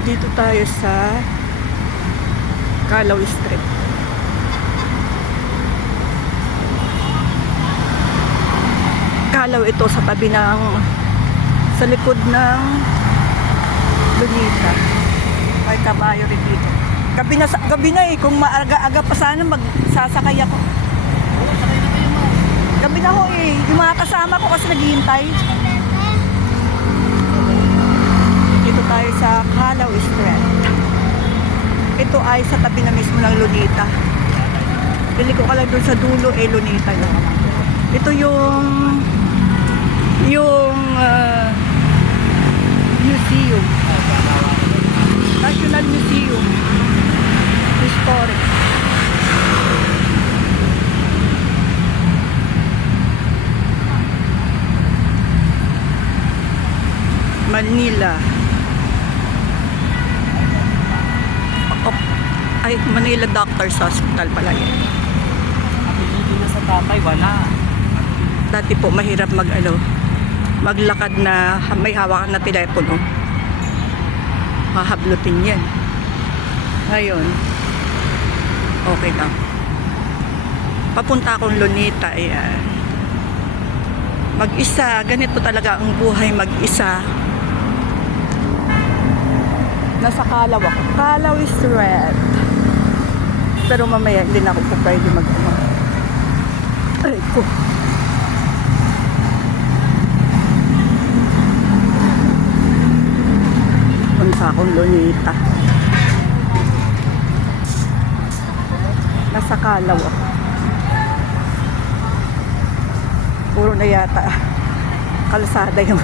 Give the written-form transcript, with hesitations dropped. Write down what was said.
Dito tayo sa Calaw Street. Calaw ito sa tabi ng sa likod ng Lunita. Ay kabayo rin dito. Gabi na eh. Kung maaga-aga pa sana magsasakay ako. Gabi na ho eh. Yung mga kasama ko kasi naghihintay. Dito tayo sa Calaw Street. Ito ay sa tabi na mismo ng Lunita. Pili ko ka lang doon sa dulo eh Lunita yun. Ito yung museum. National Museum. Historic. Manila. Ay, Manila Doctors Hospital pala yan. Hindi na sa tatay, wala. Dati po mahirap maglakad na may hawakan na telepono. Hahablutin yan. Ngayon, okay lang. Papunta akong Lunita, ayan. Mag-isa, ganito talaga ang buhay mag-isa. Nasa Calaw ako. Calaw Street. Pero mamaya hindi na ako po pwede mag-ano. Aray ko. Punta akong Lunita. Nasa Calaw ako. Puro na yata kalsada yung